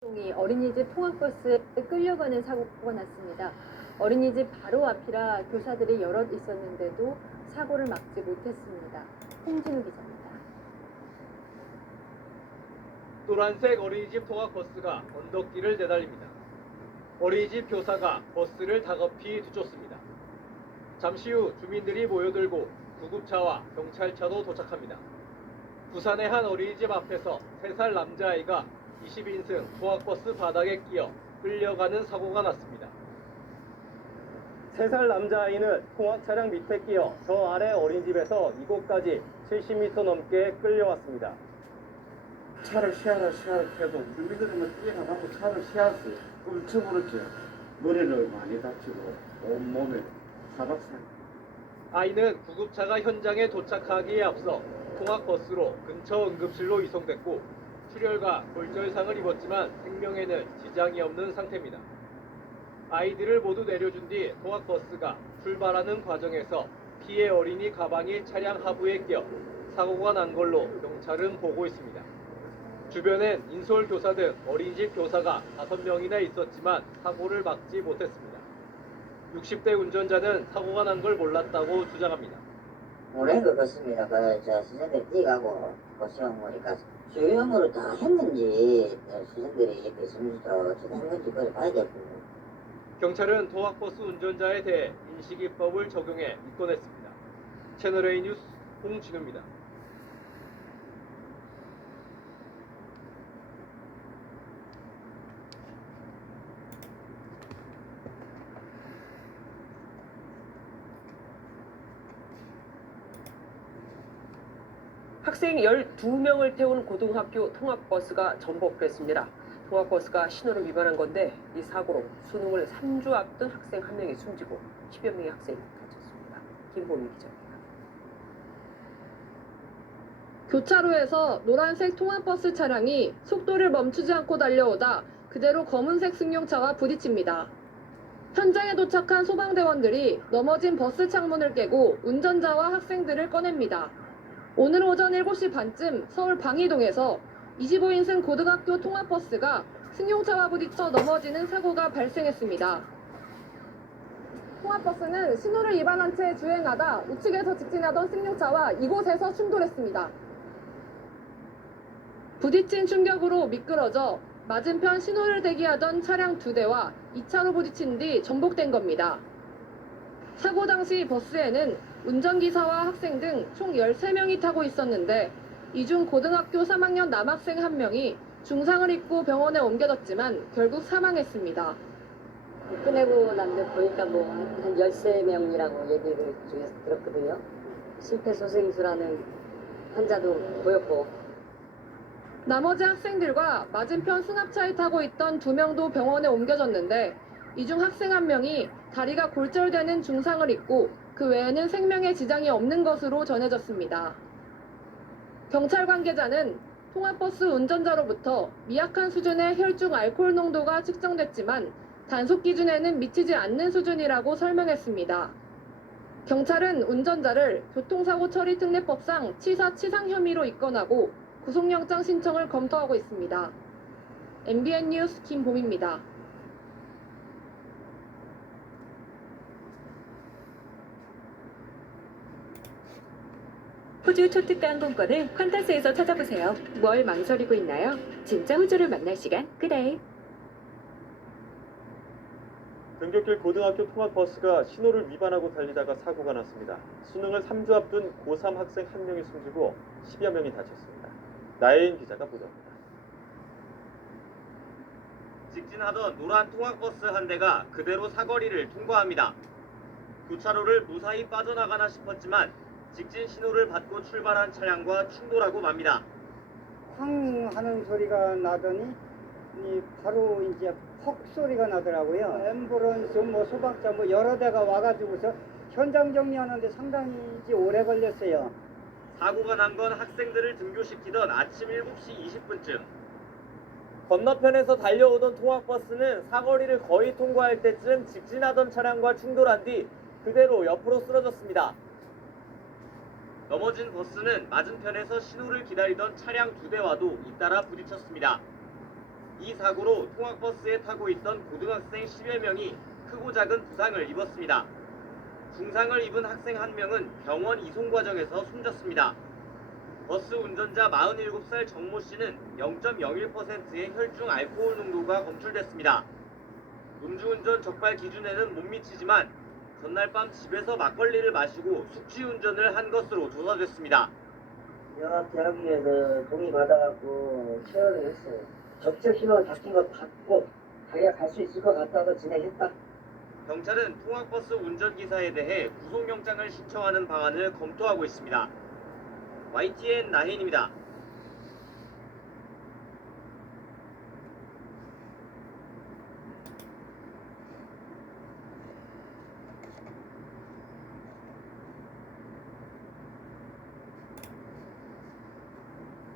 동이 어린이집 통학버스에 끌려가는 사고가 났습니다. 어린이집 바로 앞이라 교사들이 여럿 있었는데도 사고를 막지 못했습니다. 홍진우 기자입니다. 노란색 어린이집 통학버스가 언덕길을 내달립니다. 어린이집 교사가 버스를 다급히 뒤쫓습니다. 잠시 후 주민들이 모여들고 구급차와 경찰차도 도착합니다. 부산의 한 어린이집 앞에서 3살 남자아이가 20인승 통학버스 바닥에 끼어 끌려가는 사고가 났습니다. 3살 남자아이는 통학차량 밑에 끼어 저 아래 어린이집에서 이곳까지 70m 넘게 끌려왔습니다. 차를 시야라 해도 주민들은 뛰어나가고 차를 시야했어요. 훔쳐버렸죠. 머리를 많이 다치고 온몸에 사박살. 아이는 구급차가 현장에 도착하기에 앞서 통학버스로 근처 응급실로 이송됐고 출혈과 골절상을 입었지만 생명에는 지장이 없는 상태입니다. 아이들을 모두 내려준 뒤 통학버스가 출발하는 과정에서 피해 어린이 가방이 차량 하부에 끼어 사고가 난 걸로 경찰은 보고 있습니다. 주변엔 인솔교사 등 어린이집 교사가 5명이나 있었지만 사고를 막지 못했습니다. 60대 운전자는 사고가 난 걸 몰랐다고 주장합니다. 모르는 것 같습니다. 수생들이 뛰어가고 시험 보니까 주행으로 다 했는지 수생들이 이렇게 점수도 제대한 건지 그걸 봐야겠군요. 경찰은 통학버스 운전자에 대해 인식이법을 적용해 입건했습니다. 채널A 뉴스 홍진우입니다. 학생 12명을 태운 고등학교 통학버스가 전복됐습니다. 통학버스가 신호를 위반한 건데 이 사고로 수능을 3주 앞둔 학생 1명이 숨지고 10여 명의 학생이 다쳤습니다. 김보미 기자입니다. 교차로에서 노란색 통학버스 차량이 속도를 멈추지 않고 달려오다 그대로 검은색 승용차와 부딪힙니다. 현장에 도착한 소방대원들이 넘어진 버스 창문을 깨고 운전자와 학생들을 꺼냅니다. 오늘 오전 7시 반쯤 서울 방이동에서 25인승 고등학교 통학버스가 승용차와 부딪혀 넘어지는 사고가 발생했습니다. 통학버스는 신호를 위반한 채 주행하다 우측에서 직진하던 승용차와 이곳에서 충돌했습니다. 부딪힌 충격으로 미끄러져 맞은편 신호를 대기하던 차량 2대와 2차로 부딪힌 뒤 전복된 겁니다. 사고 당시 버스에는 운전기사와 학생 등 총 13명이 타고 있었는데 이 중 고등학교 3학년 남학생 1명이 중상을 입고 병원에 옮겨졌지만 결국 사망했습니다. 끝내고 난데 보니까 한 13명이라고 얘기를 중에서 들었거든요. 심폐소생술하는 환자도 보였고. 나머지 학생들과 맞은편 승합차에 타고 있던 2명도 병원에 옮겨졌는데 이 중 학생 1명이 다리가 골절되는 중상을 입고 그 외에는 생명에 지장이 없는 것으로 전해졌습니다. 경찰 관계자는 통학버스 운전자로부터 미약한 수준의 혈중 알코올 농도가 측정됐지만 단속 기준에는 미치지 않는 수준이라고 설명했습니다. 경찰은 운전자를 교통사고 처리 특례법상 치사 치상 혐의로 입건하고 구속영장 신청을 검토하고 있습니다. MBN 뉴스 김봄입니다. 호주 초특가 항공권을 퀀타스에서 찾아보세요. 뭘 망설이고 있나요? 진짜 호주를 만날 시간 그래. 등굣길 고등학교 통학버스가 신호를 위반하고 달리다가 사고가 났습니다. 수능을 3주 앞둔 고3 학생 1명이 숨지고 10여 명이 다쳤습니다. 나혜인 기자가 보도합니다. 직진하던 노란 통학버스 한 대가 그대로 사거리를 통과합니다. 교차로를 무사히 빠져나가나 싶었지만 직진 신호를 받고 출발한 차량과 충돌하고 맙니다. 쾅 하는 소리가 나더니 바로 이제 퍽 소리가 나더라고요. 앰뷸런스 소방차 여러 대가 와가지고서 현장 정리하는데 상당히 오래 걸렸어요. 사고가 난 건 학생들을 등교시키던 아침 7시 20분쯤. 건너편에서 달려오던 통학버스는 사거리를 거의 통과할 때쯤 직진하던 차량과 충돌한 뒤 그대로 옆으로 쓰러졌습니다. 넘어진 버스는 맞은편에서 신호를 기다리던 차량 2대와도 잇따라 부딪혔습니다. 이 사고로 통학버스에 타고 있던 고등학생 10여 명이 크고 작은 부상을 입었습니다. 중상을 입은 학생 1명은 병원 이송 과정에서 숨졌습니다. 버스 운전자 47살 정모 씨는 0.01%의 혈중 알코올 농도가 검출됐습니다. 음주운전 적발 기준에는 못 미치지만 전날 밤 집에서 막걸리를 마시고 숙취운전을 한 것으로 조사됐습니다. 영업대하기 위해서 동의 받아갖고 체열을 했어요. 적적 신호 바뀐 거 받고 자기가 갈 수 있을 것 같아서 진행했다. 경찰은 통학버스 운전기사에 대해 구속영장을 신청하는 방안을 검토하고 있습니다. YTN 나혜인입니다.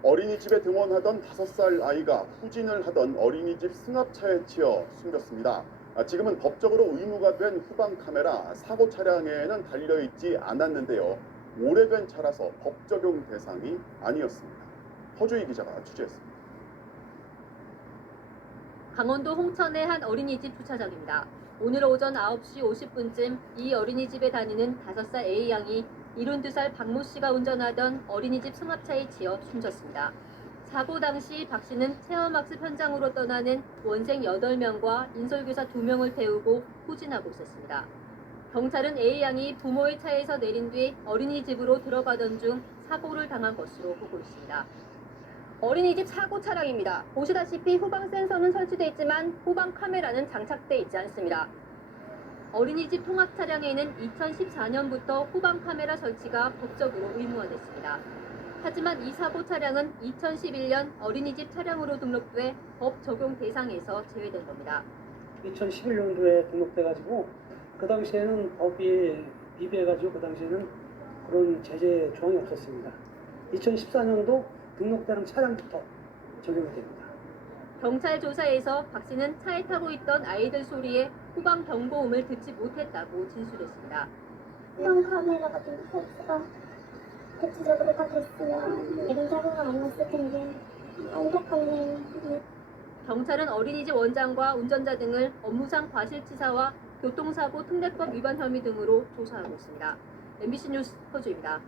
어린이집에 등원하던 5살 아이가 후진을 하던 어린이집 승합차에 치여 숨졌습니다. 지금은 법적으로 의무가 된 후방 카메라 사고 차량에는 달려있지 않았는데요. 오래된 차라서 법 적용 대상이 아니었습니다. 허주희 기자가 취재했습니다. 강원도 홍천의 한 어린이집 주차장입니다. 오늘 오전 9시 50분쯤 이 어린이집에 다니는 5살 A양이 72살 박모 씨가 운전하던 어린이집 승합차에 치여 숨졌습니다. 사고 당시 박 씨는 체험학습 현장으로 떠나는 원생 8명과 인솔교사 2명을 태우고 후진하고 있었습니다. 경찰은 A양이 부모의 차에서 내린 뒤 어린이집으로 들어가던 중 사고를 당한 것으로 보고 있습니다. 어린이집 사고 차량입니다. 보시다시피 후방 센서는 설치돼 있지만 후방 카메라는 장착돼 있지 않습니다. 어린이집 통학 차량에는 2014년부터 후방 카메라 설치가 법적으로 의무화됐습니다. 하지만 이 사고 차량은 2011년 어린이집 차량으로 등록돼 법 적용 대상에서 제외된 겁니다. 2011년도에 등록돼가지고 그 당시에는 법이 미비해가지고 그 당시에는 그런 제재 조항이 없었습니다. 2014년도 등록되는 차량부터 적용이 됩니다. 경찰 조사에서 박 씨는 차에 타고 있던 아이들 소리에 후방 경보음을 듣지 못했다고 진술했습니다. 후방 카메라가 좀 설치가 대체적으로 다 됐으면 이런 사고가 안 났을 텐데 안타깝네요. 경찰은 어린이집 원장과 운전자 등을 업무상 과실치사와 교통사고 특례법 위반 혐의 등으로 조사하고 있습니다. MBC 뉴스 허주입니다.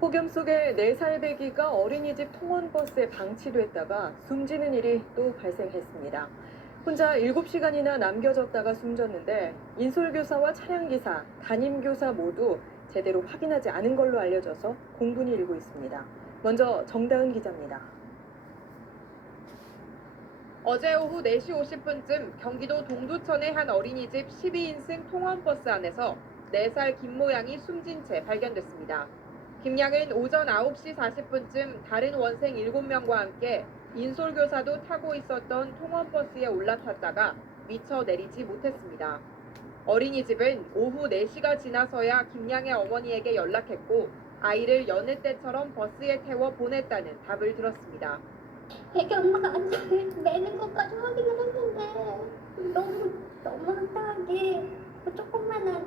폭염 속에 4살 배기가 어린이집 통원버스에 방치됐다가 숨지는 일이 또 발생했습니다. 혼자 7시간이나 남겨졌다가 숨졌는데 인솔교사와 차량기사, 담임교사 모두 제대로 확인하지 않은 걸로 알려져서 공분이 일고 있습니다. 먼저 정다은 기자입니다. 어제 오후 4시 50분쯤 경기도 동두천의 한 어린이집 12인승 통원버스 안에서 4살 김모양이 숨진 채 발견됐습니다. 김양은 오전 9시 40분쯤 다른 원생 7명과 함께 인솔교사도 타고 있었던 통원버스에 올라탔다가 미처 내리지 못했습니다. 어린이집은 오후 4시가 지나서야 김양의 어머니에게 연락했고 아이를 여느 때처럼 버스에 태워 보냈다는 답을 들었습니다. 애기 엄마가 안전을 매는 것까지 확인을 했는데 너무 황당하게 그 조그만한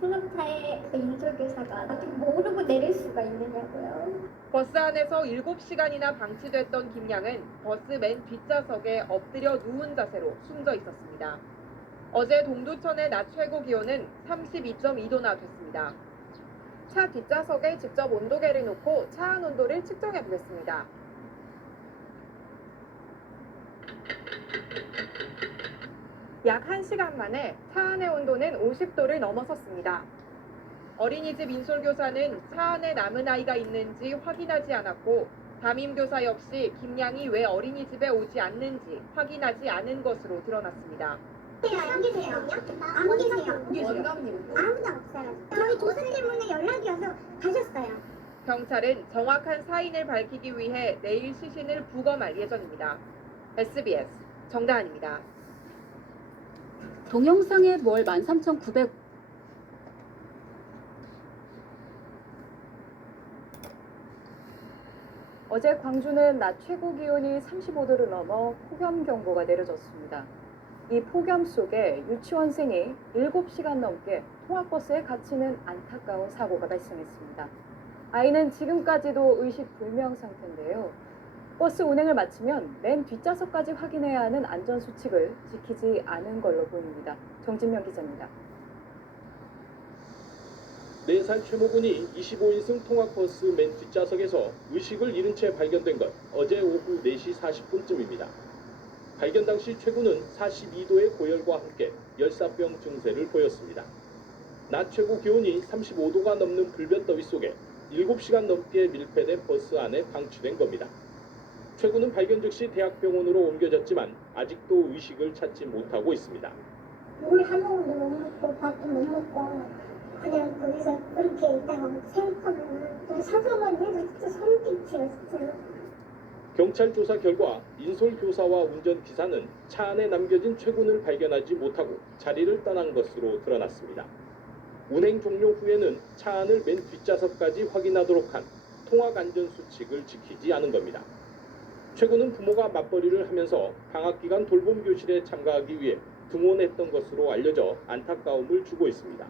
승합차에 그 인솔교사가 아직 모르고 내릴 수가 있느냐고요. 버스 안에서 7시간이나 방치됐던 김양은 버스 맨 뒷좌석에 엎드려 누운 자세로 숨져 있었습니다. 어제 동두천의 낮 최고 기온은 32.2도나 됐습니다. 차 뒷좌석에 직접 온도계를 놓고 차 안 온도를 측정해 보겠습니다. 약 1시간 만에 차 안의 온도는 50도를 넘어섰습니다. 어린이집 인솔교사는 차 안에 남은 아이가 있는지 확인하지 않았고 담임교사 역시 김양이 왜 어린이집에 오지 않는지 확인하지 않은 것으로 드러났습니다. 여기 계세요. 안 계세요. 원장님. 아무도 없어요. 저희 교수 때문에 연락이 와서 가셨어요. 경찰은 정확한 사인을 밝히기 위해 내일 시신을 부검할 예정입니다. SBS 정다은입니다. 동영상에 월 13,900 어제 광주는 낮 최고 기온이 35도를 넘어 폭염 경보가 내려졌습니다. 이 폭염 속에 유치원생이 7시간 넘게 통학버스에 갇히는 안타까운 사고가 발생했습니다. 아이는 지금까지도 의식불명 상태인데요. 버스 운행을 마치면 맨 뒷좌석까지 확인해야 하는 안전수칙을 지키지 않은 걸로 보입니다. 정진명 기자입니다. 4살 최모 군이 25인승 통학버스 맨 뒷좌석에서 의식을 잃은 채 발견된 건 어제 오후 4시 40분쯤입니다. 발견 당시 최 군은 42도의 고열과 함께 열사병 증세를 보였습니다. 낮 최고 기온이 35도가 넘는 불볕더위 속에 7시간 넘게 밀폐된 버스 안에 방치된 겁니다. 최 군은 발견 즉시 대학병원으로 옮겨졌지만 아직도 의식을 찾지 못하고 있습니다. 물 한 모금도 못 먹고 밥도 못 먹고 그냥 거기서 그렇게 있다가 생각하면 사소만 해도 진짜 소름 끼치요 진짜. 경찰 조사 결과 인솔 교사와 운전기사는 차 안에 남겨진 최 군을 발견하지 못하고 자리를 떠난 것으로 드러났습니다. 운행 종료 후에는 차 안을 맨 뒷좌석까지 확인하도록 한 통학안전수칙을 지키지 않은 겁니다. 최 군은 부모가 맞벌이를 하면서 방학기간 돌봄 교실에 참가하기 위해 등원했던 것으로 알려져 안타까움을 주고 있습니다.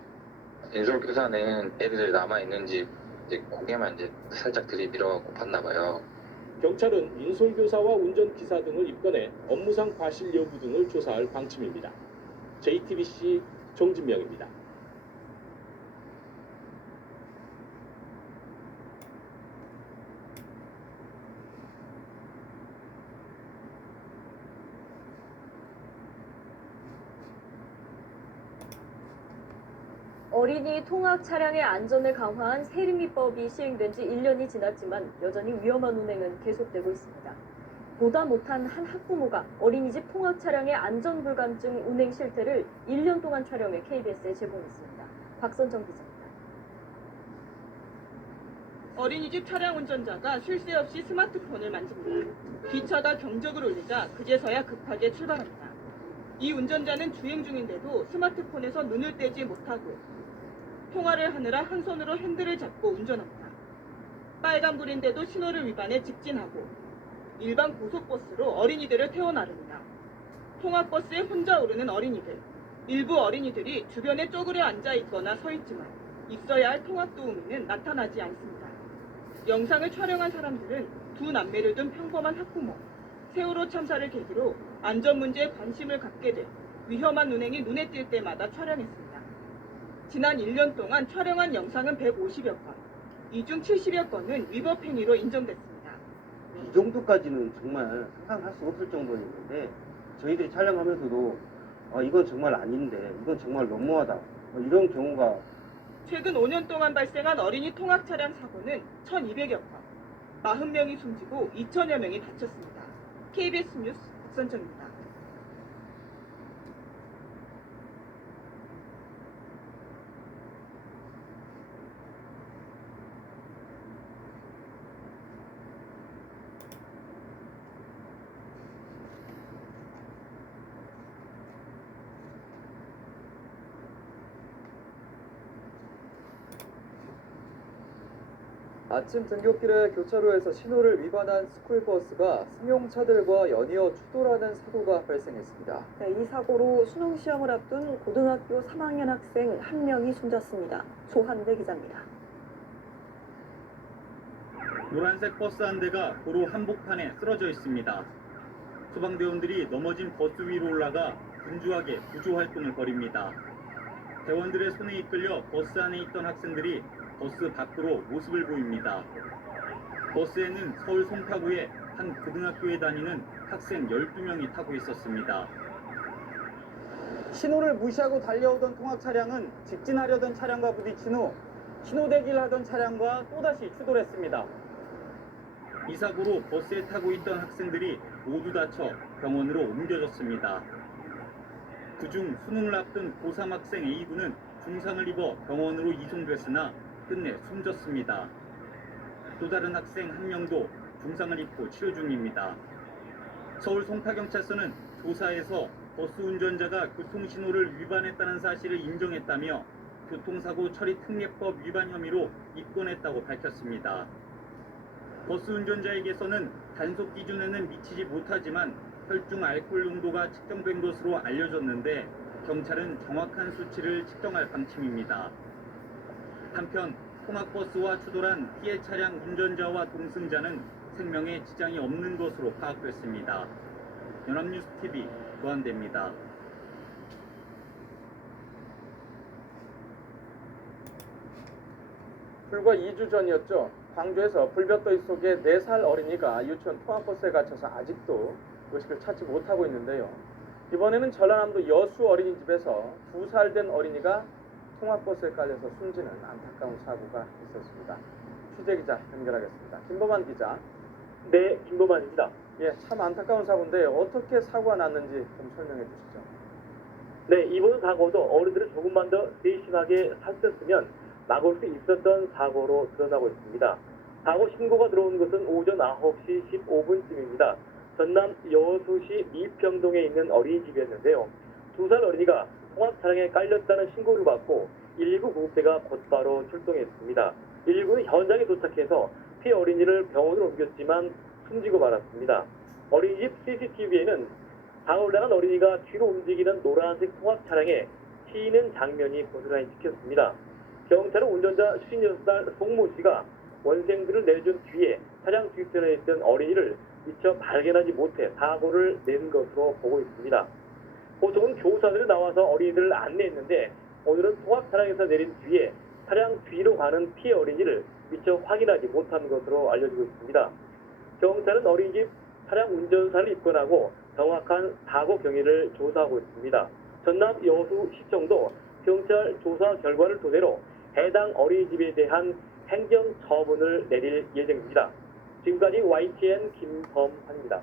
인솔 교사는 애들이 남아 있는지 고개만 살짝 들이밀어갖고 봤나 봐요. 경찰은 인솔 교사와 운전기사 등을 입건해 업무상 과실 여부 등을 조사할 방침입니다. JTBC 정진명입니다. 어린이 통학 차량의 안전을 강화한 세림이법이 시행된 지 1년이 지났지만 여전히 위험한 운행은 계속되고 있습니다. 보다 못한 한 학부모가 어린이집 통학 차량의 안전불감증 운행 실태를 1년 동안 촬영해 KBS에 제공했습니다. 박선정 기자입니다. 어린이집 차량 운전자가 쉴 새 없이 스마트폰을 만집니다. 뒷차가 경적을 울리자 그제서야 급하게 출발합니다. 이 운전자는 주행 중인데도 스마트폰에서 눈을 떼지 못하고 통화를 하느라 한 손으로 핸들을 잡고 운전합니다. 빨간불인데도 신호를 위반해 직진하고 일반 고속버스로 어린이들을 태워 나릅니다. 통학버스에 혼자 오르는 어린이들. 일부 어린이들이 주변에 쪼그려 앉아 있거나 서 있지만 있어야 할 통학도우미는 나타나지 않습니다. 영상을 촬영한 사람들은 두 남매를 둔 평범한 학부모. 세월호 참사를 계기로 안전 문제에 관심을 갖게 돼 위험한 운행이 눈에 띌 때마다 촬영했습니다. 지난 1년 동안 촬영한 영상은 150여 건, 이 중 70여 건은 위법 행위로 인정됐습니다. 이 정도까지는 정말 상상할 수 없을 정도였는데 저희들이 촬영하면서도 이건 정말 아닌데 이건 정말 너무하다 이런 경우가 최근 5년 동안 발생한 어린이 통학 차량 사고는 1,200여 건, 40명이 숨지고 2,000여 명이 다쳤습니다. KBS 뉴스 박선정입니다. 아침 등굣길에 교차로에서 신호를 위반한 스쿨버스가 승용차들과 연이어 추돌하는 사고가 발생했습니다. 이 사고로 수능시험을 앞둔 고등학교 3학년 학생 1명이 숨졌습니다. 조한대 기자입니다. 노란색 버스 한 대가 도로 한복판에 쓰러져 있습니다. 소방대원들이 넘어진 버스 위로 올라가 분주하게 구조활동을 벌입니다. 대원들의 손에 이끌려 버스 안에 있던 학생들이 버스 밖으로 모습을 보입니다. 버스에는 서울 송파구의 한 고등학교에 다니는 학생 12명이 타고 있었습니다. 신호를 무시하고 달려오던 통학 차량은 직진하려던 차량과 부딪힌 후 신호대기를 하던 차량과 또다시 추돌했습니다. 이 사고로 버스에 타고 있던 학생들이 모두 다쳐 병원으로 옮겨졌습니다. 그중 수능을 앞둔 고3 학생 A군은 중상을 입어 병원으로 이송됐으나 끝내 숨졌습니다. 또 다른 학생 1명도 중상을 입고 치료 중입니다. 서울 송파경찰서는 조사에서 버스 운전자가 교통신호를 위반했다는 사실을 인정했다며 교통사고 처리 특례법 위반 혐의로 입건했다고 밝혔습니다. 버스 운전자에게서는 단속 기준에는 미치지 못하지만 혈중 알코올 농도가 측정된 것으로 알려졌는데 경찰은 정확한 수치를 측정할 방침입니다. 한편 통학버스와 추돌한 피해 차량 운전자와 동승자는 생명에 지장이 없는 것으로 파악됐습니다. 연합뉴스TV 도안대입니다. 불과 2주 전이었죠. 광주에서 불볕더위 속에 4살 어린이가 유치원 통학버스에 갇혀서 아직도 의식을 찾지 못하고 있는데요. 이번에는 전라남도 여수 어린이집에서 2살 된 어린이가 통학버스에 깔려서 숨지는 안타까운 사고가 있었습니다. 취재기자 연결하겠습니다. 김범환 기자. 네, 김범환입니다. 예, 참 안타까운 사고인데 어떻게 사고가 났는지 좀 설명해 주시죠. 네, 이번 사고도 어른들은 조금만 더 세심하게 살폈으면 막을 수 있었던 사고로 드러나고 있습니다. 사고 신고가 들어온 것은 오전 9시 15분쯤입니다. 전남 여수시 미평동에 있는 어린이집이었는데요. 2살 어린이가 통학 차량에 깔렸다는 신고를 받고 119 구급대가 곧바로 출동했습니다. 119는 현장에 도착해서 피해 어린이를 병원으로 옮겼지만 숨지고 말았습니다. 어린이집 CCTV에는 방을 나간 어린이가 뒤로 움직이는 노란색 통학 차량에 튀는 장면이 고스란히 찍혔습니다. 경찰은 운전자 56살 송모 씨가 원생들을 내준 뒤에 차량 뒷편에 있던 어린이를 미처 발견하지 못해 사고를 낸 것으로 보고 있습니다. 보통은 교사들이 나와서 어린이들을 안내했는데 오늘은 통학 차량에서 내린 뒤에 차량 뒤로 가는 피해 어린이를 미처 확인하지 못한 것으로 알려지고 있습니다. 경찰은 어린이집 차량 운전사를 입건하고 정확한 사고 경위를 조사하고 있습니다. 전남 여수시청도 경찰 조사 결과를 토대로 해당 어린이집에 대한 행정 처분을 내릴 예정입니다. 지금까지 YTN 김범환입니다.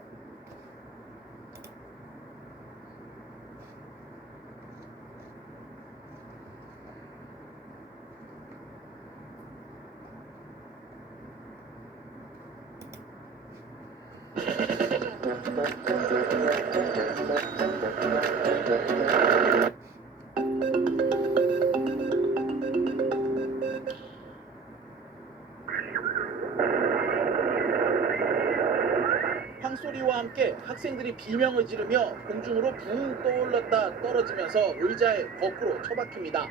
황소리와 함께 학생들이 비명을 지르며 공중으로 붕 떠올랐다 떨어지면서 의자에 거꾸로 처박힙니다.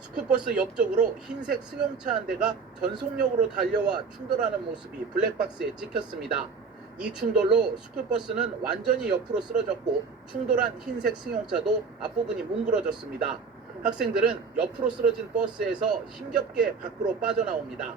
스쿨버스 옆쪽으로 흰색 승용차 한 대가 전속력으로 달려와 충돌하는 모습이 블랙박스에 찍혔습니다. 이 충돌로 스쿨버스는 완전히 옆으로 쓰러졌고 충돌한 흰색 승용차도 앞부분이 뭉그러졌습니다. 학생들은 옆으로 쓰러진 버스에서 힘겹게 밖으로 빠져나옵니다.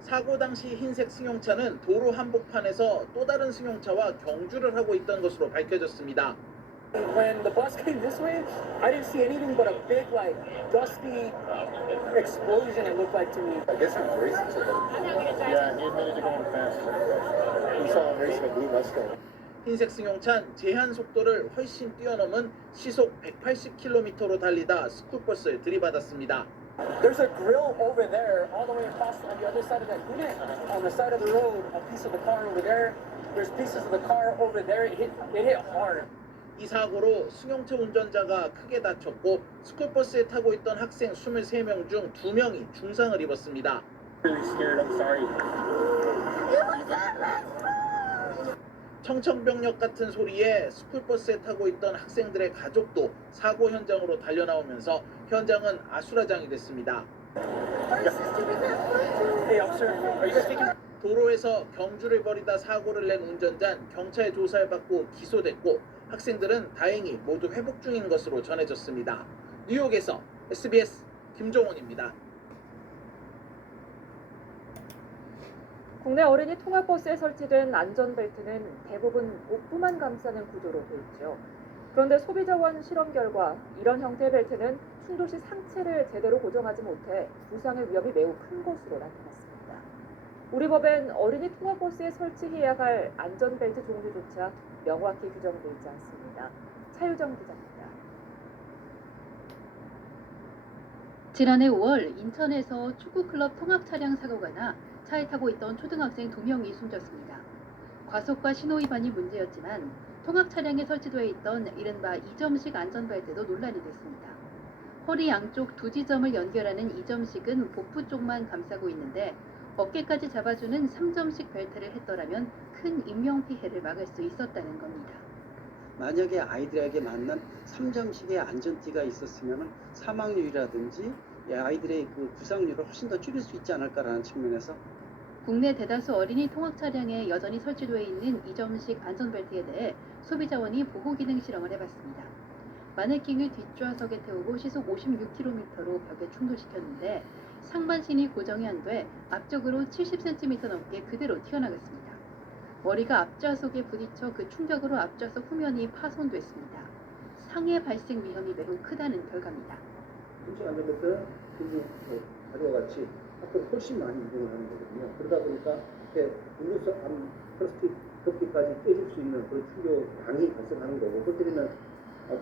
사고 당시 흰색 승용차는 도로 한복판에서 또 다른 승용차와 경주를 하고 있던 것으로 밝혀졌습니다. When the bus came this way, I didn't see anything but a big, like, dusty explosion, it looked like to me. I guess he was racing somebody. Yeah, he admitted to going faster. He saw him racing a blue Mustang. 흰색 승용차는 제한 속도를 훨씬 뛰어넘은 시속 180km로 달리다 스쿨버스에 들이받았습니다. There's a grill over there, all the way across on the other side of that unit. On the side of the road, a piece of the car over there. There's pieces of the car over there. It hit hard. 이 사고로 승용차 운전자가 크게 다쳤고 스쿨버스에 타고 있던 학생 23명 중 2명이 중상을 입었습니다. 청천벽력 같은 소리에 스쿨버스에 타고 있던 학생들의 가족도 사고 현장으로 달려나오면서 현장은 아수라장이 됐습니다. 도로에서 경주를 벌이다 사고를 낸 운전자는 경찰 조사를 받고 기소됐고 학생들은 다행히 모두 회복 중인 것으로 전해졌습니다. 뉴욕에서 SBS 김종원입니다. 국내 어린이 통학버스에 설치된 안전벨트는 대부분 복부만 감싸는 구조로 되어 있죠. 그런데 소비자원 실험 결과 이런 형태의 벨트는 충돌 시 상체를 제대로 고정하지 못해 부상의 위험이 매우 큰 것으로 나타났습니다. 우리 법엔 어린이 통학버스에 설치해야 할 안전벨트 종류조차 명확히 규정되어 있지 않습니다. 차유정 기자입니다. 지난해 5월 인천에서 축구클럽 통학차량 사고가 나 차에 타고 있던 초등학생 2명이 숨졌습니다. 과속과 신호위반이 문제였지만 통학차량에 설치되어 있던 이른바 2점식 안전벨트도 논란이 됐습니다. 허리 양쪽 두 지점을 연결하는 이 점식은 복부 쪽만 감싸고 있는데 어깨까지 잡아주는 3점식 벨트를 했더라면 큰 인명피해를 막을 수 있었다는 겁니다. 만약에 아이들에게 맞는 3점식의 안전띠가 있었으면 사망률이라든지 아이들의 그 부상률을 훨씬 더 줄일 수 있지 않을까라는 측면에서 국내 대다수 어린이 통학 차량에 여전히 설치되어 있는 2점식 안전벨트에 대해 소비자원이 보호기능 실험을 해봤습니다. 마네킹을 뒷좌석에 태우고 시속 56km로 벽에 충돌시켰는데 상반신이 고정이 안 돼 앞쪽으로 70cm 넘게 그대로 튀어나갔습니다. 머리가 앞좌석에 부딪혀 그 충격으로 앞좌석 후면이 파손됐습니다. 상해 발생 위험이 매우 크다는 결과입니다. 통증 안전벨트는 가져와 같이 앞으로 훨씬 많이 이동을 하는 거거든요. 그러다 보니까 이렇게 블루스 암 플라스틱 덮개까지 깨질 수 있는 그런 충격량이 발생하는 거고 그때는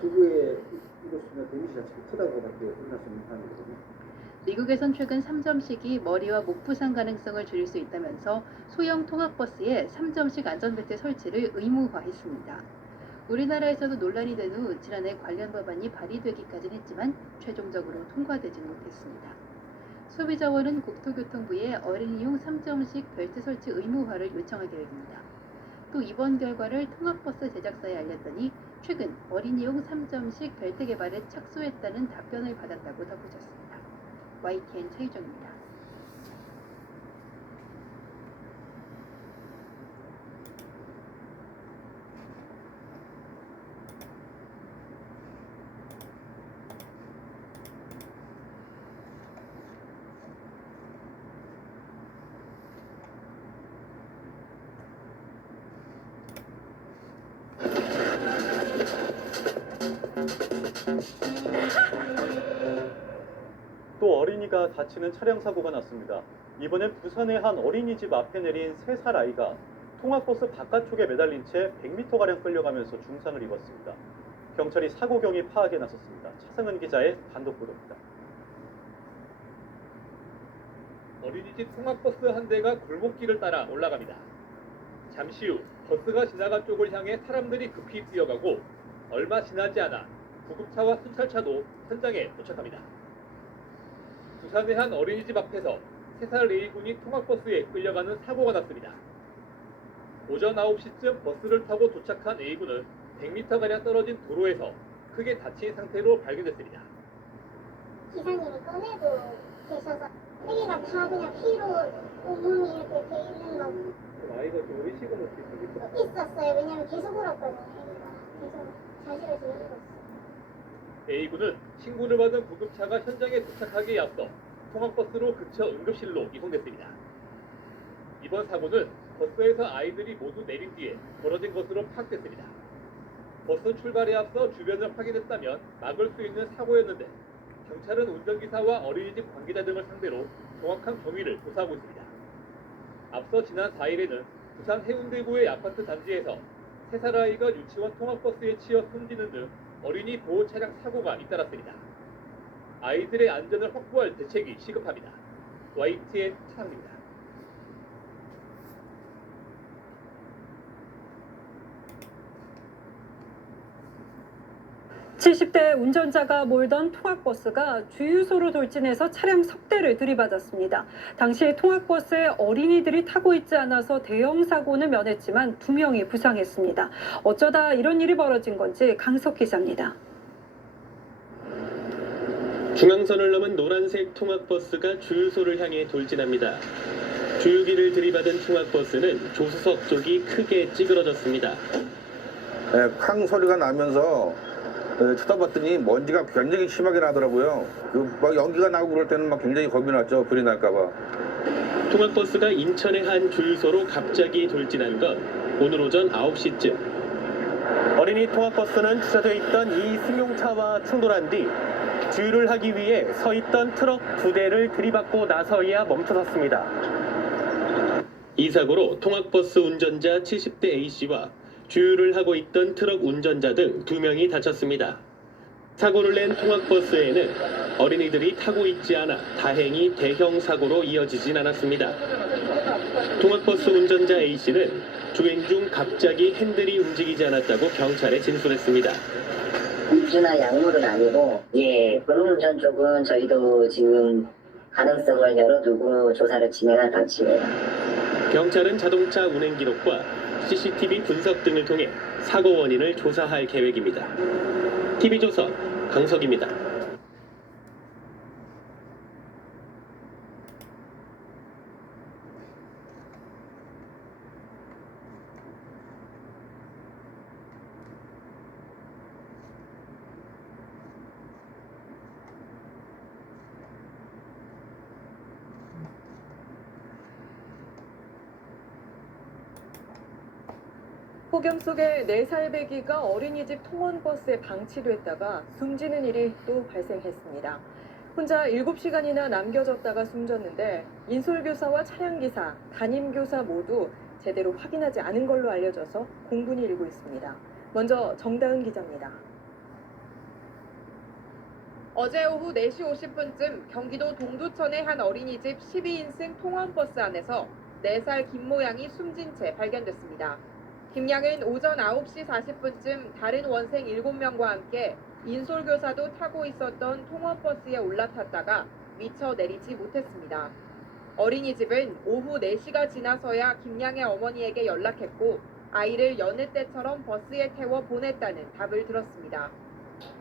두부에 이럴 수 있는 데미지 자체가 크다고밖에 표현할 수 없는 상황이거든요. 미국에선 최근 3점식이 머리와 목 부상 가능성을 줄일 수 있다면서 소형 통학버스에 3점식 안전벨트 설치를 의무화했습니다. 우리나라에서도 논란이 된 후 지난해 관련 법안이 발의되기까지는 했지만 최종적으로 통과되지 못했습니다. 소비자원은 국토교통부에 어린이용 3점식 벨트 설치 의무화를 요청할 계획입니다. 또 이번 결과를 통학버스 제작사에 알렸더니 최근 어린이용 3점식 벨트 개발에 착수했다는 답변을 받았다고 덧붙였습니다. YTN 최유정입니다. 또 어린이가 다치는 차량 사고가 났습니다. 이번엔 부산의 한 어린이집 앞에 내린 3살 아이가 통학버스 바깥쪽에 매달린 채 100m가량 끌려가면서 중상을 입었습니다. 경찰이 사고 경위 파악에 나섰습니다. 차승은 기자의 단독 보도입니다. 어린이집 통학버스 한 대가 골목길을 따라 올라갑니다. 잠시 후 버스가 지나간 쪽을 향해 사람들이 급히 뛰어가고 얼마 지나지 않아 구급차와 순찰차도 현장에 도착합니다. 부산의 한 어린이집 앞에서 3살 A군이 통학버스에 끌려가는 사고가 났습니다. 오전 9시쯤 버스를 타고 도착한 A군은 100m가량 떨어진 도로에서 크게 다친 상태로 발견됐습니다. 기사님이 꺼내고 계셔서 애기가 다 그냥 피로 온몸이 이렇게 돼 있는 거 아이가 좀 의식은 어떻게 있었어요. 왜냐면 계속 울었거든요. 애기가 계속 자식을 지금 울었어요. A군은 신고를 받은 구급차가 현장에 도착하기에 앞서 통학버스로 근처 응급실로 이송됐습니다. 이번 사고는 버스에서 아이들이 모두 내린 뒤에 벌어진 것으로 파악됐습니다. 버스 출발에 앞서 주변을 확인했다면 막을 수 있는 사고였는데 경찰은 운전기사와 어린이집 관계자 등을 상대로 정확한 경위를 조사하고 있습니다. 앞서 지난 4일에는 부산 해운대구의 아파트 단지에서 3살 아이가 유치원 통학버스에 치여 숨지는 등 어린이 보호 차량 사고가 잇따랐습니다. 아이들의 안전을 확보할 대책이 시급합니다. YTN 차상입니다. 70대 운전자가 몰던 통학버스가 주유소로 돌진해서 차량 석 대를 들이받았습니다. 당시 통학버스에 어린이들이 타고 있지 않아서 대형 사고는 면했지만 2명이 부상했습니다. 어쩌다 이런 일이 벌어진 건지 강석 기자입니다. 중앙선을 넘은 노란색 통학버스가 주유소를 향해 돌진합니다. 주유기를 들이받은 통학버스는 조수석 쪽이 크게 찌그러졌습니다. 쾅 소리가 나면서 쳐다봤더니 먼지가 굉장히 심하게 나더라고요. 막 연기가 나고 그럴 때는 막 굉장히 겁이 났죠. 불이 날까봐. 통학버스가 인천의 한 주유소로 갑자기 돌진한 건 오늘 오전 9시쯤. 어린이 통학버스는 주차돼 있던 이 승용차와 충돌한 뒤 주유를 하기 위해 서 있던 트럭 2대를 들이받고 나서야 멈춰섰습니다. 이 사고로 통학버스 운전자 70대 A씨와 주유를 하고 있던 트럭 운전자 등 2명이 다쳤습니다. 사고를 낸 통학버스에는 어린이들이 타고 있지 않아 다행히 대형 사고로 이어지진 않았습니다. 통학버스 운전자 A씨는 주행 중 갑자기 핸들이 움직이지 않았다고 경찰에 진술했습니다. 음주나 약물은 아니고, 예, 근운전 쪽은 저희도 지금 가능성을 열어두고 조사를 진행할 방침이에요. 경찰은 자동차 운행 기록과 CCTV 분석 등을 통해 사고 원인을 조사할 계획입니다. TV조선 강석입니다. 폭염 속에 4살 배기가 어린이집 통원버스에 방치됐다가 숨지는 일이 또 발생했습니다. 혼자 7시간이나 남겨졌다가 숨졌는데 인솔교사와 차량기사, 담임교사 모두 제대로 확인하지 않은 걸로 알려져서 공분이 일고 있습니다. 먼저 정다은 기자입니다. 어제 오후 4시 50분쯤 경기도 동두천의 한 어린이집 12인승 통원버스 안에서 4살 김모양이 숨진 채 발견됐습니다. 김양은 오전 9시 40분쯤 다른 원생 7명과 함께 인솔교사도 타고 있었던 통원버스에 올라탔다가 미처 내리지 못했습니다. 어린이집은 오후 4시가 지나서야 김양의 어머니에게 연락했고 아이를 여느 때처럼 버스에 태워 보냈다는 답을 들었습니다.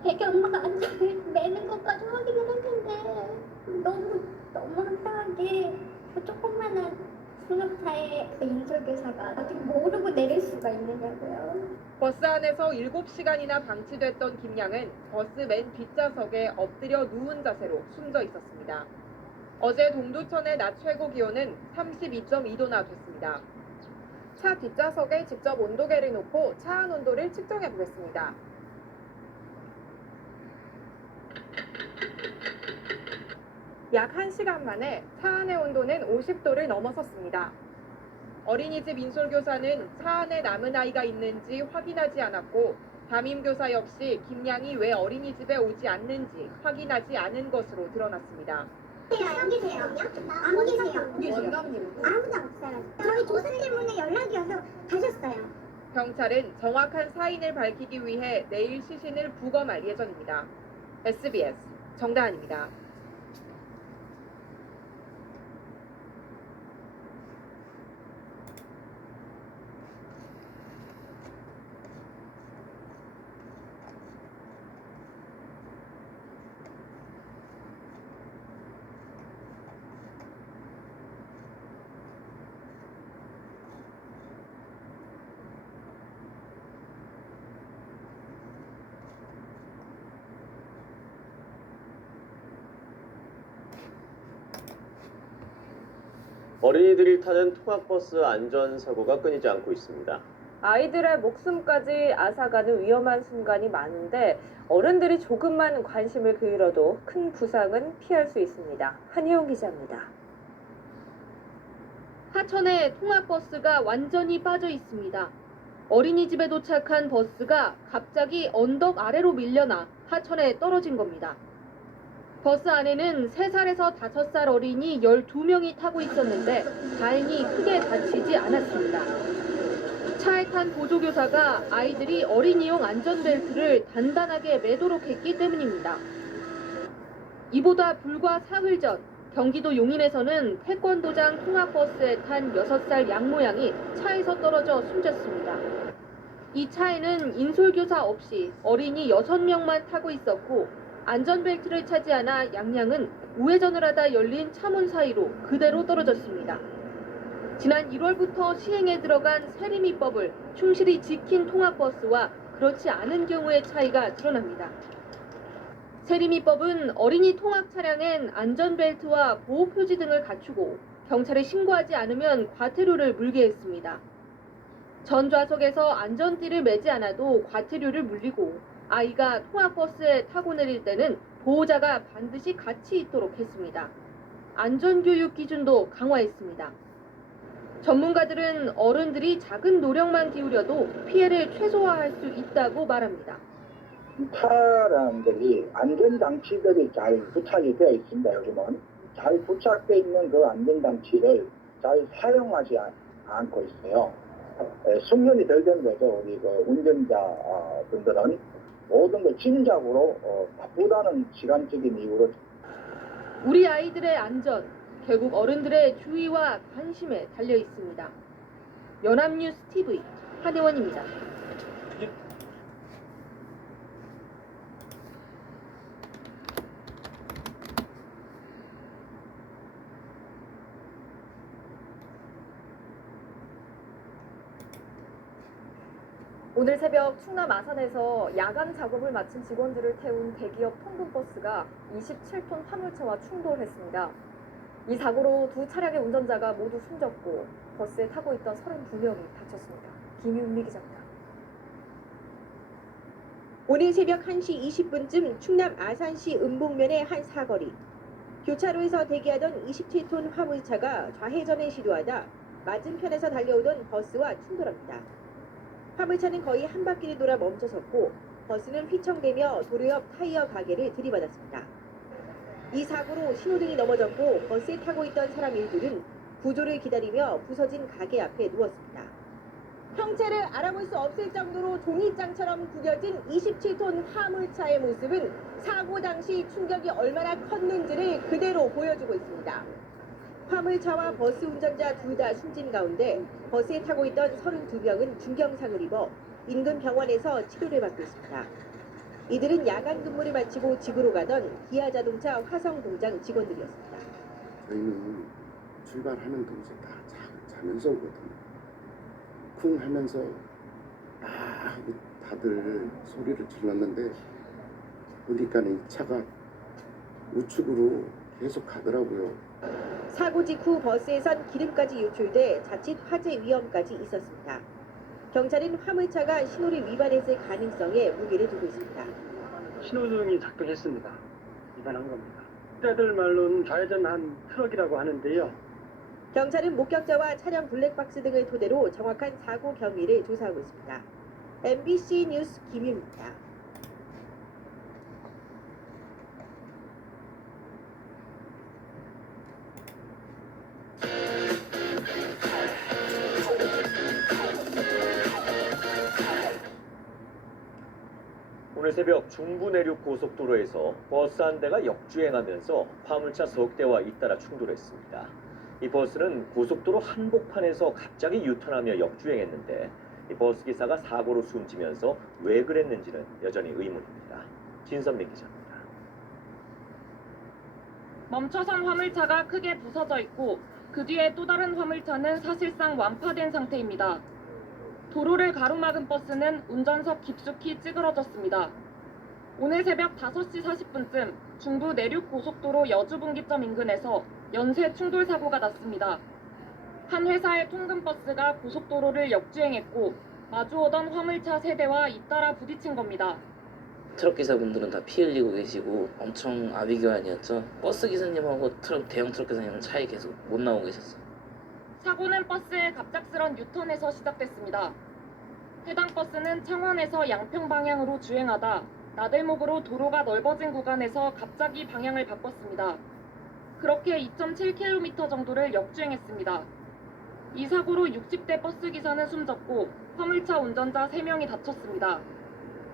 애기 엄마가 안전벨트 매는 것까지 확인을 했는데 너무 황당하게 그 조그만한 승합차에 그 인솔교사가 어떻게 모르고 내릴 수가 있느냐고요. 버스 안에서 7시간이나 방치됐던 김양은 버스 맨 뒷좌석에 엎드려 누운 자세로 숨져 있었습니다. 어제 동두천의 낮 최고 기온은 32.2도나 됐습니다. 차 뒷좌석에 직접 온도계를 놓고 차 안 온도를 측정해 보겠습니다. 약 1시간 만에 차 안의 온도는 50도를 넘어섰습니다. 어린이집 인솔교사는 차 안에 남은 아이가 있는지 확인하지 않았고 담임교사 역시 김양이 왜 어린이집에 오지 않는지 확인하지 않은 것으로 드러났습니다. 안 계세요? 안 계세요. 원장님 아무도 없어요. 저희 조사 때문에 연락이 와서 가셨어요. 경찰은 정확한 사인을 밝히기 위해 내일 시신을 부검할 예정입니다. SBS 정다은입니다. 어린이들이 타는 통학버스 안전사고가 끊이지 않고 있습니다. 아이들의 목숨까지 앗아가는 위험한 순간이 많은데 어른들이 조금만 관심을 기울여도 큰 부상은 피할 수 있습니다. 한희용 기자입니다. 하천에 통학버스가 완전히 빠져 있습니다. 어린이집에 도착한 버스가 갑자기 언덕 아래로 밀려나 하천에 떨어진 겁니다. 버스 안에는 3살에서 5살 어린이 12명이 타고 있었는데 다행히 크게 다치지 않았습니다. 차에 탄 보조교사가 아이들이 어린이용 안전벨트를 단단하게 매도록 했기 때문입니다. 이보다 불과 사흘 전 경기도 용인에서는 태권도장 통학버스에 탄 6살 양모양이 차에서 떨어져 숨졌습니다. 이 차에는 인솔교사 없이 어린이 6명만 타고 있었고 안전벨트를 차지 않아 양양은 우회전을 하다 열린 차문 사이로 그대로 떨어졌습니다. 지난 1월부터 시행에 들어간 세리미법을 충실히 지킨 통학버스와 그렇지 않은 경우의 차이가 드러납니다. 세리미법은 어린이 통학 차량엔 안전벨트와 보호표지 등을 갖추고 경찰에 신고하지 않으면 과태료를 물게 했습니다. 전 좌석에서 안전띠를 매지 않아도 과태료를 물리고 아이가 통학버스에 타고 내릴 때는 보호자가 반드시 같이 있도록 했습니다. 안전교육 기준도 강화했습니다. 전문가들은 어른들이 작은 노력만 기울여도 피해를 최소화할 수 있다고 말합니다. 사람들이 안전장치들이 잘 부착이 되어 있습니다. 요즘은 잘 부착되어 있는 그 안전장치를 잘 사용하지 않고 있어요. 숙련이 덜 된 거죠. 우리 그 운전자 분들은 모든 걸 진작으로 바쁘다는 시간적인 이유로 우리 아이들의 안전, 결국 어른들의 주의와 관심에 달려 있습니다. 연합뉴스 TV 한혜원입니다. 오늘 새벽 충남 아산에서 야간 작업을 마친 직원들을 태운 대기업 통근버스가 27톤 화물차와 충돌했습니다. 이 사고로 두 차량의 운전자가 모두 숨졌고 버스에 타고 있던 32명이 다쳤습니다. 김윤미 기자입니다. 오늘 새벽 1시 20분쯤 충남 아산시 은봉면의 한 사거리. 교차로에서 대기하던 27톤 화물차가 좌회전을 시도하다 맞은편에서 달려오던 버스와 충돌합니다. 화물차는 거의 한 바퀴를 돌아 멈춰섰고 버스는 휘청대며 도로 옆 타이어 가게를 들이받았습니다. 이 사고로 신호등이 넘어졌고 버스에 타고 있던 사람 일들은 구조를 기다리며 부서진 가게 앞에 누웠습니다. 형체를 알아볼 수 없을 정도로 종이장처럼 구겨진 27톤 화물차의 모습은 사고 당시 충격이 얼마나 컸는지를 그대로 보여주고 있습니다. 화물차와 버스 운전자 둘 다 숨진 가운데 버스에 타고 있던 32명은 중경상을 입어 인근 병원에서 치료를 받고 있습니다. 이들은 야간 근무를 마치고 집으로 가던 기아자동차 화성공장 직원들이었습니다. 저희는 출발하는 동시에 다 자면서 오거든요. 쿵 하면서 하고 다들 소리를 질렀는데 보니까 이 차가 우측으로 계속 가더라고요. 사고 직후 버스에선 기름까지 유출돼 자칫 화재 위험까지 있었습니다. 경찰은 화물차가 신호를 위반했을 가능성에 무게를 두고 있습니다. 신호등이 작동했습니다. 위반한 겁니다. 그때들 말로는 좌회전한 트럭이라고 하는데요. 경찰은 목격자와 차량 블랙박스 등을 토대로 정확한 사고 경위를 조사하고 있습니다. MBC 뉴스 김윤입니다. 오늘 새벽 중부 내륙 고속도로에서 버스 한 대가 역주행하면서 화물차 석 대와 잇따라 충돌했습니다. 이 버스는 고속도로 한복판에서 갑자기 유턴하며 역주행했는데 이 버스 기사가 사고로 숨지면서 왜 그랬는지는 여전히 의문입니다. 진선민 기자입니다. 멈춰선 화물차가 크게 부서져 있고 그 뒤에 또 다른 화물차는 사실상 완파된 상태입니다. 도로를 가로막은 버스는 운전석 깊숙이 찌그러졌습니다. 오늘 새벽 5시 40분쯤 중부 내륙 고속도로 여주분기점 인근에서 연쇄 충돌 사고가 났습니다. 한 회사의 통근버스가 고속도로를 역주행했고 마주오던 화물차 3대와 잇따라 부딪힌 겁니다. 트럭 기사분들은 다 피 흘리고 계시고 엄청 아비규환이었죠. 버스 기사님하고 대형 트럭 기사님은 차에 계속 못 나오고 계셨어요. 사고는 버스의 갑작스런 유턴에서 시작됐습니다. 해당 버스는 창원에서 양평 방향으로 주행하다 나들목으로 도로가 넓어진 구간에서 갑자기 방향을 바꿨습니다. 그렇게 2.7km 정도를 역주행했습니다. 이 사고로 60대 버스 기사는 숨졌고 화물차 운전자 3명이 다쳤습니다.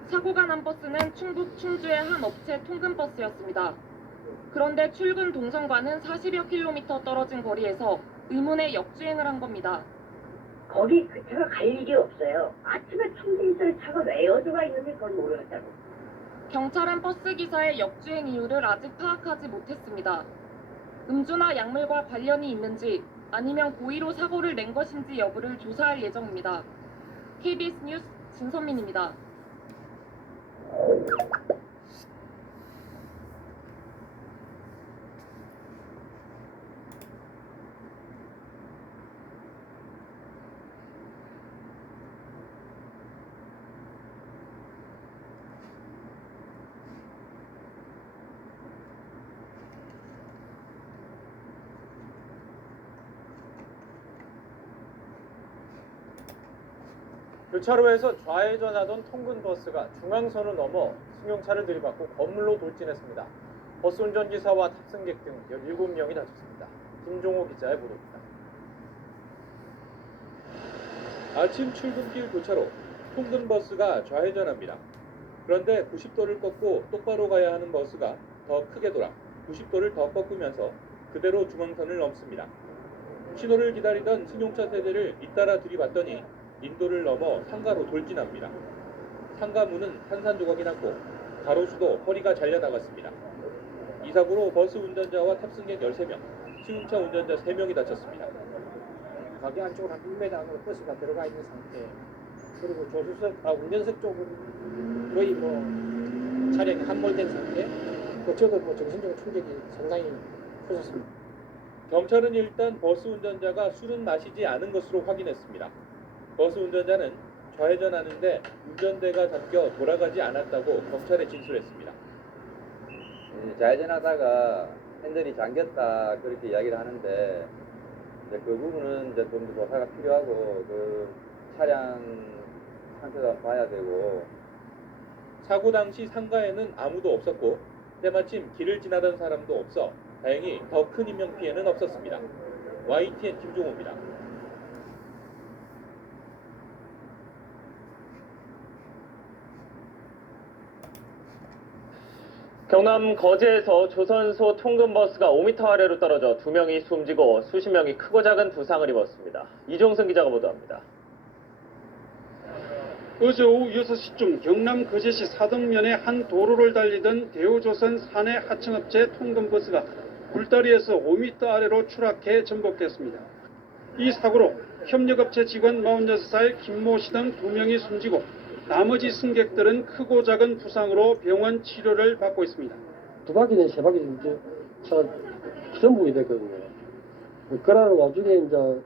사고가 난 버스는 충북 충주의 한 업체 통근버스였습니다. 그런데 출근 동선과는 40여 킬로미터 떨어진 거리에서 의문의 역주행을 한 겁니다. 거기 그 차가 갈 일이 없어요. 아침에 충진 있을 차가 왜 여주가 있는지 그걸 모르겠다고. 경찰은 버스 기사의 역주행 이유를 아직 파악하지 못했습니다. 음주나 약물과 관련이 있는지 아니면 고의로 사고를 낸 것인지 여부를 조사할 예정입니다. KBS 뉴스 진선민입니다. 교차로에서 좌회전하던 통근버스가 중앙선을 넘어 승용차를 들이받고 건물로 돌진했습니다. 버스 운전기사와 탑승객 등 17명이 다쳤습니다. 김종호 기자의 보도입니다. 아침 출근길 교차로 통근버스가 좌회전합니다. 그런데 90도를 꺾고 똑바로 가야 하는 버스가 더 크게 돌아 90도를 더 꺾으면서 그대로 중앙선을 넘습니다. 신호를 기다리던 승용차 세대를 잇따라 들이받더니 인도를 넘어 상가로 돌진합니다. 상가 문은 산산조각이 났고 가로수도 허리가 잘려나갔습니다. 이 사고로 버스 운전자와 탑승객 13명, 승용차 운전자 3명이 다쳤습니다. 가게 안쪽으로 한 1m 안으로 버스가 들어가 있는 상태. 그리고 운전석 쪽은 거의 차량이 함몰된 상태. 그쪽은 정신적 충격이 상당히 크셨습니다. 경찰은 일단 버스 운전자가 술은 마시지 않은 것으로 확인했습니다. 버스 운전자는 좌회전하는데 운전대가 잠겨 돌아가지 않았다고 경찰에 진술했습니다. 좌회전하다가 핸들이 잠겼다 그렇게 이야기를 하는데 이제 그 부분은 이제 좀 더 조사가 필요하고 그 차량 상태도 봐야 되고. 사고 당시 상가에는 아무도 없었고 때마침 길을 지나던 사람도 없어 다행히 더 큰 인명 피해는 없었습니다. YTN 김종호입니다. 경남 거제에서 조선소 통근버스가 5m 아래로 떨어져 2명이 숨지고 수십 명이 크고 작은 부상을 입었습니다. 이종승 기자가 보도합니다. 어제 오후 6시쯤 경남 거제시 사덕면의 한 도로를 달리던 대우조선 사내 하청업체 통근버스가 굴다리에서 5m 아래로 추락해 전복됐습니다. 이 사고로 협력업체 직원 46살 김모 씨 등 2명이 숨지고 나머지 승객들은 크고 작은 부상으로 병원 치료를 받고 있습니다. 2바퀴는 3바퀴 이제 차 전복이 됐거든요. 그러는 와중에 이제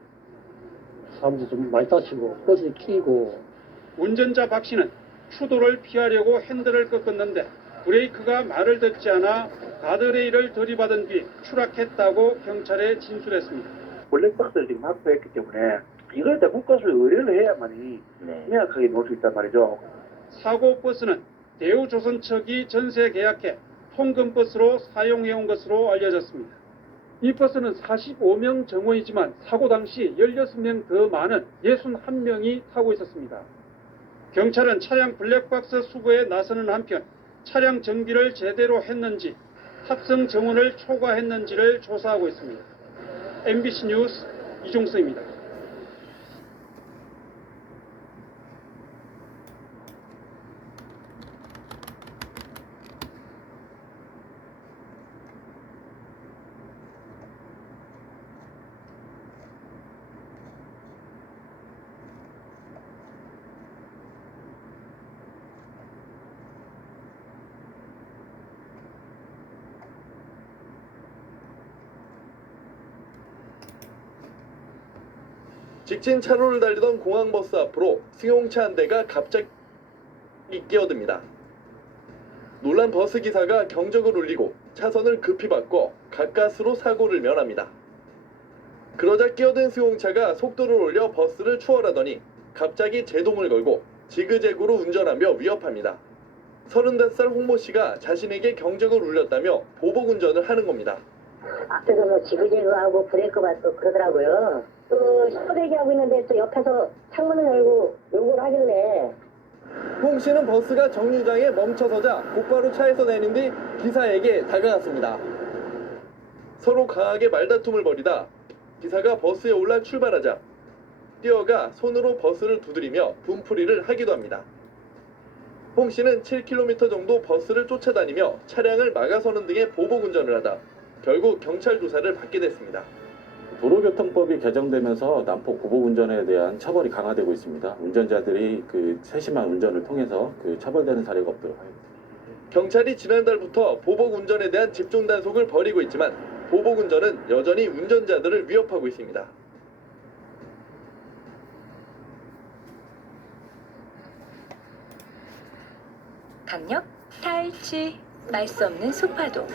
사람들이 좀 많이 다치고 버스에 끼고. 운전자 박 씨는 추돌을 피하려고 핸들을 꺾었는데 브레이크가 말을 듣지 않아 가드레일을 들이받은 뒤 추락했다고 경찰에 진술했습니다. 블랙박스를 지금 확보했기 때문에 이걸 다 묶어서 의뢰를 해야만이 명확하게 놓을 수 있단 말이죠. 사고 버스는 대우조선척이 전세 계약해 통근버스로 사용해온 것으로 알려졌습니다. 이 버스는 45명 정원이지만 사고 당시 16명 더 많은 61명이 타고 있었습니다. 경찰은 차량 블랙박스 수거에 나서는 한편 차량 정비를 제대로 했는지 탑승 정원을 초과했는지를 조사하고 있습니다. MBC 뉴스 이종서입니다. 직진 차로를 달리던 공항버스 앞으로 승용차 한 대가 갑자기 끼어듭니다. 놀란 버스 기사가 경적을 울리고 차선을 급히 바꿔 가까스로 사고를 면합니다. 그러자 끼어든 승용차가 속도를 올려 버스를 추월하더니 갑자기 제동을 걸고 지그재그로 운전하며 위협합니다. 35살 홍모 씨가 자신에게 경적을 울렸다며 보복 운전을 하는 겁니다. 앞에서 지그재그하고 브레이크 밟고 그러더라고요. 신호 대기하고 있는데 또 옆에서 창문을 열고 욕을 하길래. 홍 씨는 버스가 정류장에 멈춰서자 곧바로 차에서 내린 뒤 기사에게 다가갔습니다. 서로 강하게 말다툼을 벌이다 기사가 버스에 올라 출발하자 뛰어가 손으로 버스를 두드리며 분풀이를 하기도 합니다. 홍 씨는 7km 정도 버스를 쫓아다니며 차량을 막아서는 등의 보복 운전을 하다 결국 경찰 조사를 받게 됐습니다. 도로교통법이 개정되면서 난폭 보복 운전에 대한 처벌이 강화되고 있습니다. 운전자들이 세심한 운전을 통해서 처벌되는 사례가 없도록 하겠습니다. 경찰이 지난달부터 보복 운전에 대한 집중 단속을 벌이고 있지만 보복 운전은 여전히 운전자들을 위협하고 있습니다. 강력, 탈취, 말 수 없는 소파도,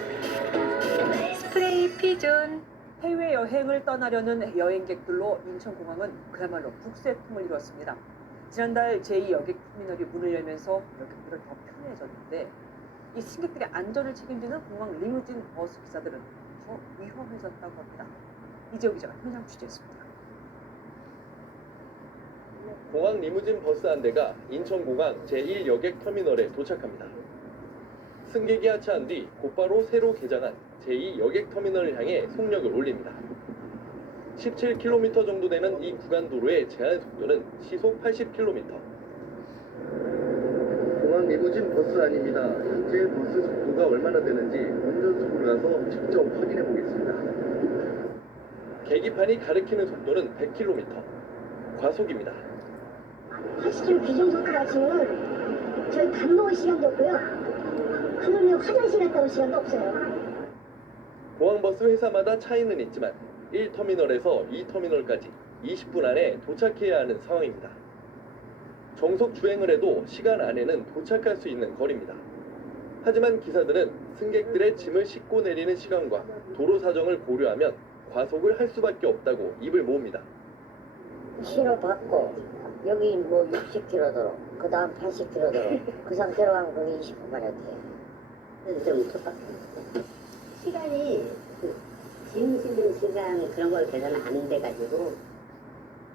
스프레이 피존. 해외여행을 떠나려는 여행객들로 인천공항은 그야말로 북새통을 이뤘습니다. 지난달 제2여객터미널이 문을 열면서 여객들은 더 편해졌는데 이 승객들의 안전을 책임지는 공항 리무진 버스 기사들은 더 위험해졌다고 합니다. 이재호 기자가 현장 취재했습니다. 공항 리무진 버스 한 대가 인천공항 제1여객 터미널에 도착합니다. 승객이 하차한 뒤 곧바로 새로 개장한 제2여객 터미널을 향해 속력을 올립니다. 17km 정도 되는 이 구간 도로의 제한 속도는 시속 80km. 공항 리무진 버스 아닙니다. 현재 버스 속도가 얼마나 되는지 운전석으로 가서 직접 확인해 보겠습니다. 계기판이 가리키는 속도는 100km. 과속입니다. 80km 비정속도 하시면 저희 밥 먹을 시간도 없고요. 하물며 화장실 갔다 올 시간도 없어요. 공항버스 회사마다 차이는 있지만 1터미널에서 2터미널까지 20분 안에 도착해야 하는 상황입니다. 정속 주행을 해도 시간 안에는 도착할 수 있는 거리입니다. 하지만 기사들은 승객들의 짐을 싣고 내리는 시간과 도로 사정을 고려하면 과속을 할 수밖에 없다고 입을 모읍니다. 신호 받고 여기 뭐 60km 도로, 그 다음 80km 도로, 그 상태로 가면 거기 20분 만에 돼요. 좀 촉박해요. 시간이 짐 실는 시간 그런 걸 계산 안 돼가지고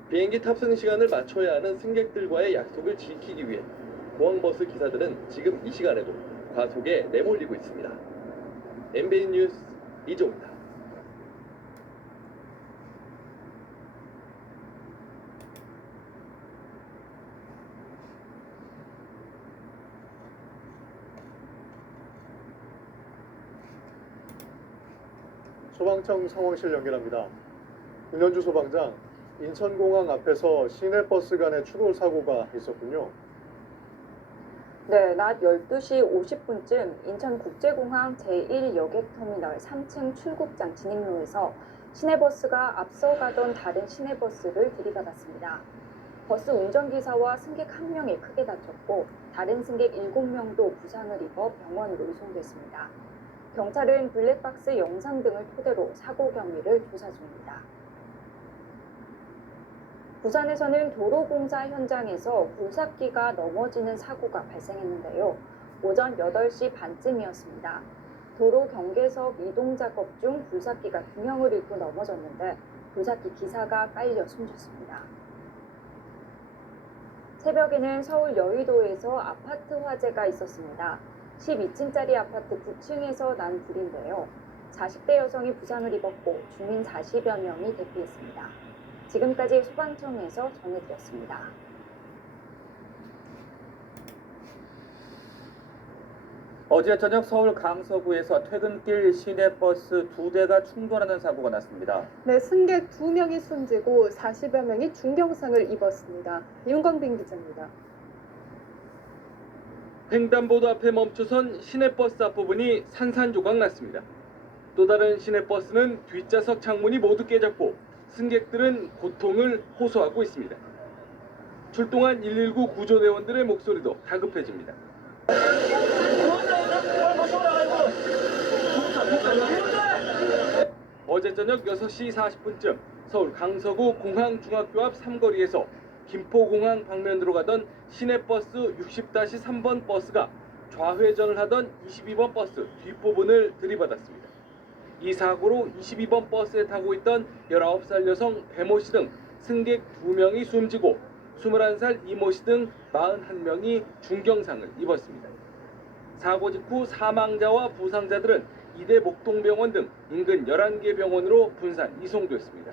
비행기 탑승 시간을 맞춰야 하는 승객들과의 약속을 지키기 위해 공항버스 기사들은 지금 이 시간에도 과속에 내몰리고 있습니다. MBN 뉴스 이종입니다. 소방청 상황실 연결합니다. 윤현주 소방장, 인천공항 앞에서 시내버스 간의 추돌 사고가 있었군요. 네, 낮 12시 50분쯤 인천국제공항 제1여객터미널 3층 출국장 진입로에서 시내버스가 앞서 가던 다른 시내버스를 들이받았습니다. 버스 운전기사와 승객 1명이 크게 다쳤고 다른 승객 7명도 부상을 입어 병원으로 이송됐습니다. 경찰은 블랙박스 영상 등을 토대로 사고 경위를 조사 중입니다. 부산에서는 도로공사 현장에서 굴삭기가 넘어지는 사고가 발생했는데요. 오전 8시 반쯤이었습니다. 도로 경계석 이동 작업 중 굴삭기가 균형을 잃고 넘어졌는데 굴삭기 기사가 깔려 숨졌습니다. 새벽에는 서울 여의도에서 아파트 화재가 있었습니다. 12층짜리 아파트 9층에서 난 불인데요. 40대 여성이 부상을 입었고 주민 40여 명이 대피했습니다. 지금까지 소방청에서 전해드렸습니다. 어제 저녁 서울 강서구에서 퇴근길 시내버스 2대가 충돌하는 사고가 났습니다. 네, 승객 2명이 숨지고 40여 명이 중경상을 입었습니다. 윤광빈 기자입니다. 횡단보도 앞에 멈춰선 시내버스 앞부분이 산산조각 났습니다. 또 다른 시내버스는 뒷좌석 창문이 모두 깨졌고 승객들은 고통을 호소하고 있습니다. 출동한 119 구조대원들의 목소리도 다급해집니다. 어제 저녁 6시 40분쯤 서울 강서구 공항중학교 앞 삼거리에서 김포공항 방면으로 가던 시내버스 60-3번 버스가 좌회전을 하던 22번 버스 뒷부분을 들이받았습니다. 이 사고로 22번 버스에 타고 있던 19살 여성 배모 씨 등 승객 2명이 숨지고 21살 이모 씨 등 41명이 중경상을 입었습니다. 사고 직후 사망자와 부상자들은 이대 목동병원 등 인근 11개 병원으로 분산 이송됐습니다.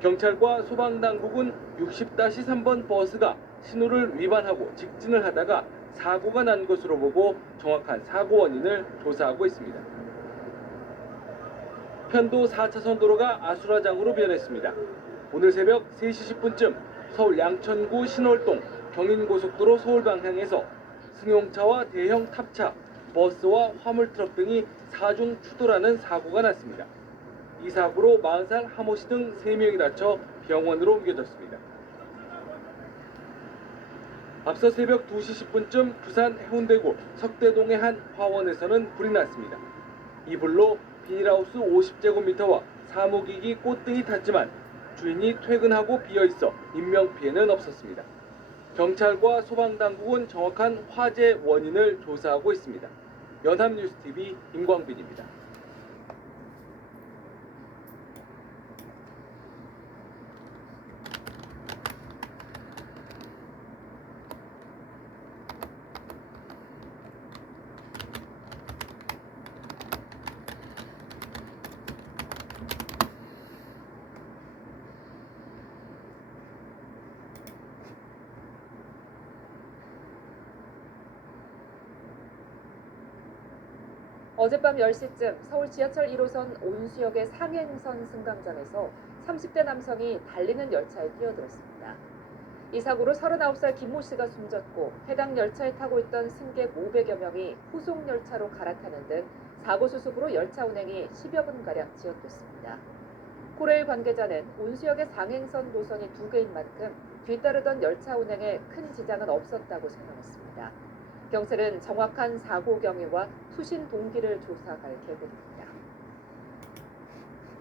경찰과 소방당국은 60-3번 버스가 신호를 위반하고 직진을 하다가 사고가 난 것으로 보고 정확한 사고 원인을 조사하고 있습니다. 편도 4차선 도로가 아수라장으로 변했습니다. 오늘 새벽 3시 10분쯤 서울 양천구 신월동 경인고속도로 서울 방향에서 승용차와 대형 탑차, 버스와 화물트럭 등이 사중 추돌하는 사고가 났습니다. 이 사고로 40살 하모 씨 등 3명이 다쳐 병원으로 옮겨졌습니다. 앞서 새벽 2시 10분쯤 부산 해운대구 석대동의 한 화원에서는 불이 났습니다. 이 불로 비닐하우스 50제곱미터와 사무기기 꽃등이 탔지만 주인이 퇴근하고 비어있어 인명피해는 없었습니다. 경찰과 소방당국은 정확한 화재 원인을 조사하고 있습니다. 연합뉴스TV 임광빈입니다. 어젯밤 10시쯤 서울 지하철 1호선 온수역의 상행선 승강장에서 30대 남성이 달리는 열차에 뛰어들었습니다. 이 사고로 39살 김모 씨가 숨졌고 해당 열차에 타고 있던 승객 500여 명이 후속 열차로 갈아타는 등 사고 수습으로 열차 운행이 10여 분가량 지연됐습니다. 코레일 관계자는 온수역의 상행선 노선이 2개인 만큼 뒤따르던 열차 운행에 큰 지장은 없었다고 설명했습니다. 경찰은 정확한 사고 경위와 투신 동기를 조사할 계획입니다.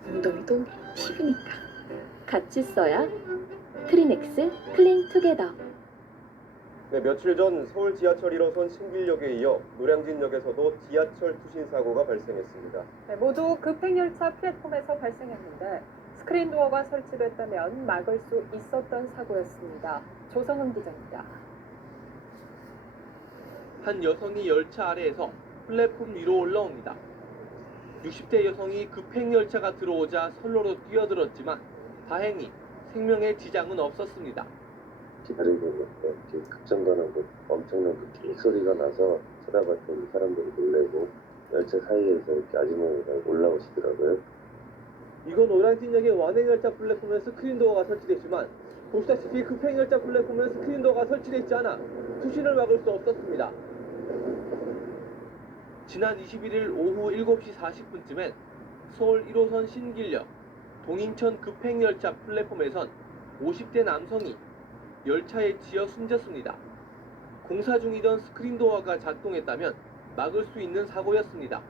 엉덩이도 픽이니까 같이 써야 트리넥스 클린투게더. 네, 며칠 전 서울 지하철 1호선 신길역에 이어 노량진역에서도 지하철 투신 사고가 발생했습니다. 네, 모두 급행열차 플랫폼에서 발생했는데 스크린 도어가 설치됐다면 막을 수 있었던 사고였습니다. 조성은 기자입니다. 한 여성이 열차 아래에서 플랫폼 위로 올라옵니다. 60대 여성이 급행열차가 들어오자 선로로 뛰어들었지만 다행히 생명에 지장은 없었습니다. 기다리고 있는데 급정거는 엄청난 삑 소리가 나서 쳐다봤더니 사람들이 놀래고 열차 사이에서 이렇게 아주머니가 올라오시더라고요. 이건 노량진역의 완행열차 플랫폼에 스크린도어가 설치됐지만 보시다시피 급행열차 플랫폼에 스크린도어가 설치되어 있지 않아 투신을 막을 수 없었습니다. 지난 21일 오후 7시 40분쯤엔 서울 1호선 신길역 동인천 급행열차 플랫폼에선 50대 남성이 열차에 치여 숨졌습니다. 공사 중이던 스크린도어가 작동했다면 막을 수 있는 사고였습니다.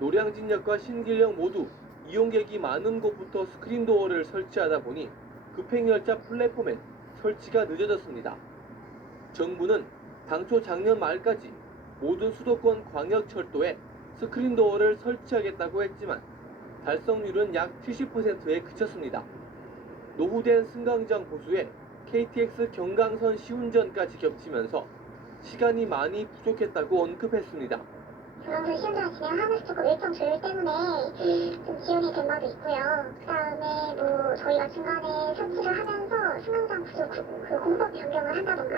노량진역과 신길역 모두 이용객이 많은 곳부터 스크린도어를 설치하다 보니 급행열차 플랫폼엔 설치가 늦어졌습니다. 정부는 당초 작년 말까지 모든 수도권 광역철도에 스크린도어를 설치하겠다고 했지만 달성률은 약 70%에 그쳤습니다. 노후된 승강장 보수에 KTX 경강선 시운전까지 겹치면서 시간이 많이 부족했다고 언급했습니다. 경강선 시운전 진행하면서 조금 일정 조율 때문에 좀 지연이 된 바도 있고요. 그다음에 뭐 저희가 중간에 설치를 하면서 승강장 구조 그 공법 변경을 한다던가.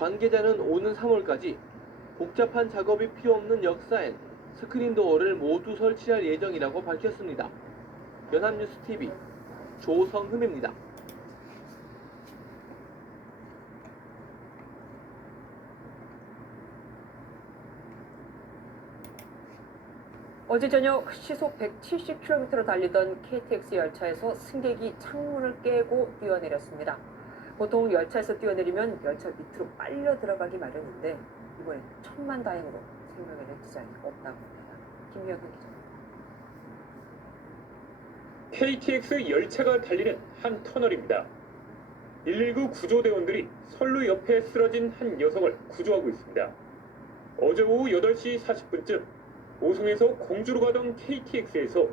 관계자는 오는 3월까지 복잡한 작업이 필요 없는 역사엔 스크린도어를 모두 설치할 예정이라고 밝혔습니다. 연합뉴스 TV 조성흠입니다. 어제 저녁 시속 170km로 달리던 KTX 열차에서 승객이 창문을 깨고 뛰어내렸습니다. 보통 열차에서 뛰어내리면 열차 밑으로 빨려 들어가기 마련인데 이번엔 천만다행으로 생명에는 지장이 없다고 합니다. 김명훈 기자. KTX 열차가 달리는 한 터널입니다. 119 구조대원들이 선로 옆에 쓰러진 한 여성을 구조하고 있습니다. 어제 오후 8시 40분쯤 오송에서 공주로 가던 KTX에서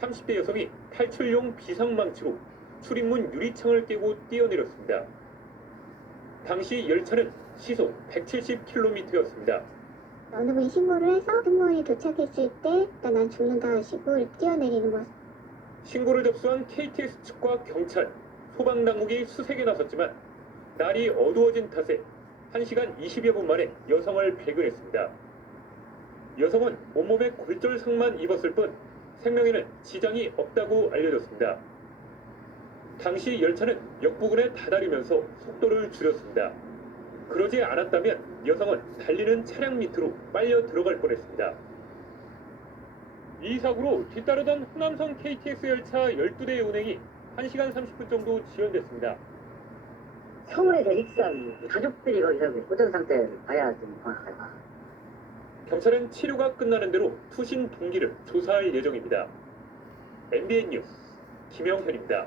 30대 여성이 탈출용 비상망치로 출입문 유리창을 깨고 뛰어내렸습니다. 당시 열차는 시속 170km였습니다. 어느 분이 신고를 해서 승무원이 도착했을 때 일단 난 죽는다 하시고 뛰어내리는 모습. 신고를 접수한 KTX 측과 경찰, 소방당국이 수색에 나섰지만 날이 어두워진 탓에 1시간 20여 분 만에 여성을 발견했습니다. 여성은 온몸에 골절상만 입었을 뿐 생명에는 지장이 없다고 알려졌습니다. 당시 열차는 역 부근에 다다리면서 속도를 줄였습니다. 그러지 않았다면 여성은 달리는 차량 밑으로 빨려 들어갈 뻔했습니다. 이 사고로 뒤따르던 호남선 KTX 열차 12대의 운행이 1시간 30분 정도 지연됐습니다. 서울에서 익산 가족들이 거기서 고정 상태를 봐야 좀 정확하다. 경찰은 치료가 끝나는 대로 투신 동기를 조사할 예정입니다. MBN 뉴스 김영현입니다.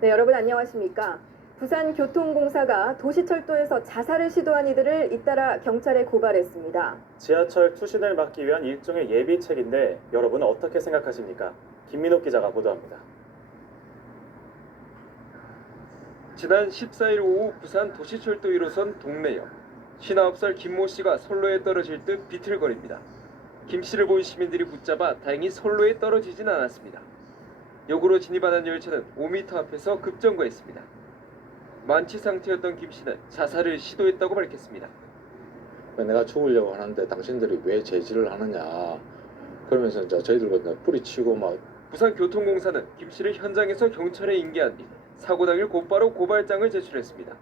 네, 여러분 안녕하십니까? 부산교통공사가 도시철도에서 자살을 시도한 이들을 잇따라 경찰에 고발했습니다. 지하철 투신을 막기 위한 일종의 예비책인데 여러분은 어떻게 생각하십니까? 김민옥 기자가 보도합니다. 지난 14일 오후 부산 도시철도 1호선 동래역 59살 김모 씨가 선로에 떨어질 듯 비틀거립니다. 김 씨를 본 시민들이 붙잡아 다행히 선로에 떨어지진 않았습니다. 역으로 진입하는 열차는 5m 앞에서 급정거했습니다. 만취 상태였던 김 씨는 자살을 시도했다고 밝혔습니다. 내가 죽으려고 하는데 당신들이 왜 제지를 하느냐 그러면서 이제 저희들과 뿌리치고 막. 부산교통공사는 김 씨를 현장에서 경찰에 인계한 뒤 사고 당일 곧바로 고발장을 제출했습니다.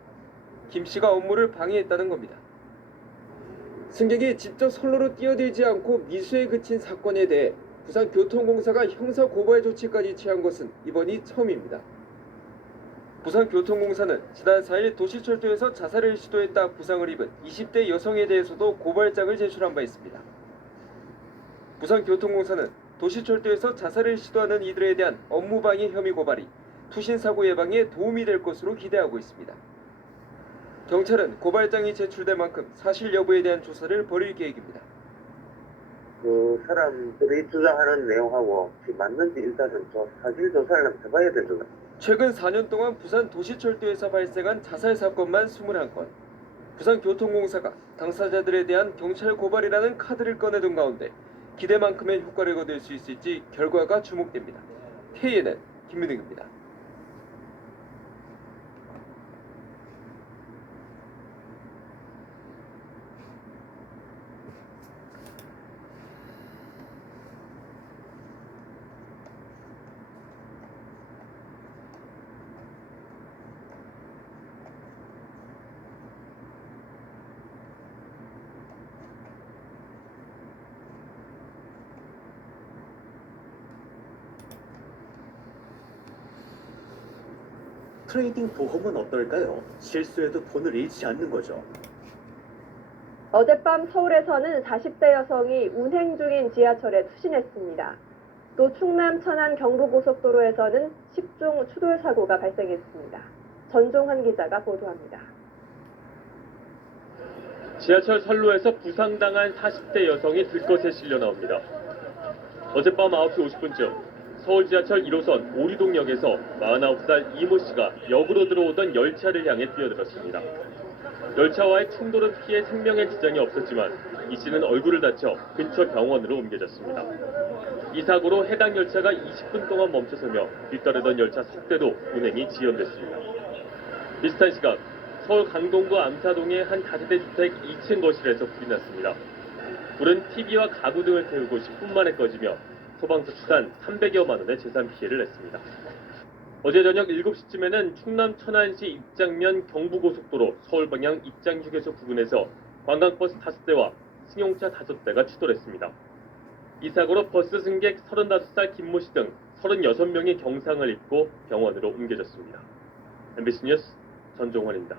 김 씨가 업무를 방해했다는 겁니다. 승객이 직접 선로로 뛰어들지 않고 미수에 그친 사건에 대해 부산교통공사가 형사 고발 조치까지 취한 것은 이번이 처음입니다. 부산교통공사는 지난 4일 도시철도에서 자살을 시도했다 부상을 입은 20대 여성에 대해서도 고발장을 제출한 바 있습니다. 부산교통공사는 도시철도에서 자살을 시도하는 이들에 대한 업무방해 혐의 고발이 투신사고 예방에 도움이 될 것으로 기대하고 있습니다. 경찰은 고발장이 제출된 만큼 사실 여부에 대한 조사를 벌일 계획입니다. 그 사람들이 주장하는 내용하고 맞는지 일단은 사실 조사를 한번 해봐야 되죠. 최근 4년 동안 부산 도시철도에서 발생한 자살 사건만 21건. 부산교통공사가 당사자들에 대한 경찰 고발이라는 카드를 꺼내둔 가운데 기대만큼의 효과를 거둘 수 있을지 결과가 주목됩니다. KNN 김민웅입니다. 트레이딩 보험은 어떨까요? 실수해도 돈을 잃지 않는 거죠. 어젯밤 서울에서는 40대 여성이 운행 중인 지하철에 투신했습니다. 또 충남 천안 경부고속도로에서는 10종 추돌 사고가 발생했습니다. 전종환 기자가 보도합니다. 지하철 선로에서 부상당한 40대 여성이 들것에 실려 나옵니다. 어젯밤 9시 50분쯤 서울 지하철 1호선 오리동역에서 49살 이모 씨가 역으로 들어오던 열차를 향해 뛰어들었습니다. 열차와의 충돌은 피해 생명에 지장이 없었지만 이 씨는 얼굴을 다쳐 근처 병원으로 옮겨졌습니다. 이 사고로 해당 열차가 20분 동안 멈춰서며 뒤따르던 열차 석 대도 운행이 지연됐습니다. 비슷한 시각 서울 강동구 암사동의 한 다세대 주택 2층 거실에서 불이 났습니다. 불은 TV와 가구 등을 태우고 10분 만에 꺼지며 소방서 추산 300여만 원의 재산 피해를 냈습니다. 어제 저녁 7시쯤에는 충남 천안시 입장면 경부고속도로 서울 방향 입장휴게소 부근에서 관광버스 5대와 승용차 5대가 추돌했습니다. 이 사고로 버스 승객 35살 김모 씨 등 36명이 경상을 입고 병원으로 옮겨졌습니다. MBC 뉴스 전종환입니다.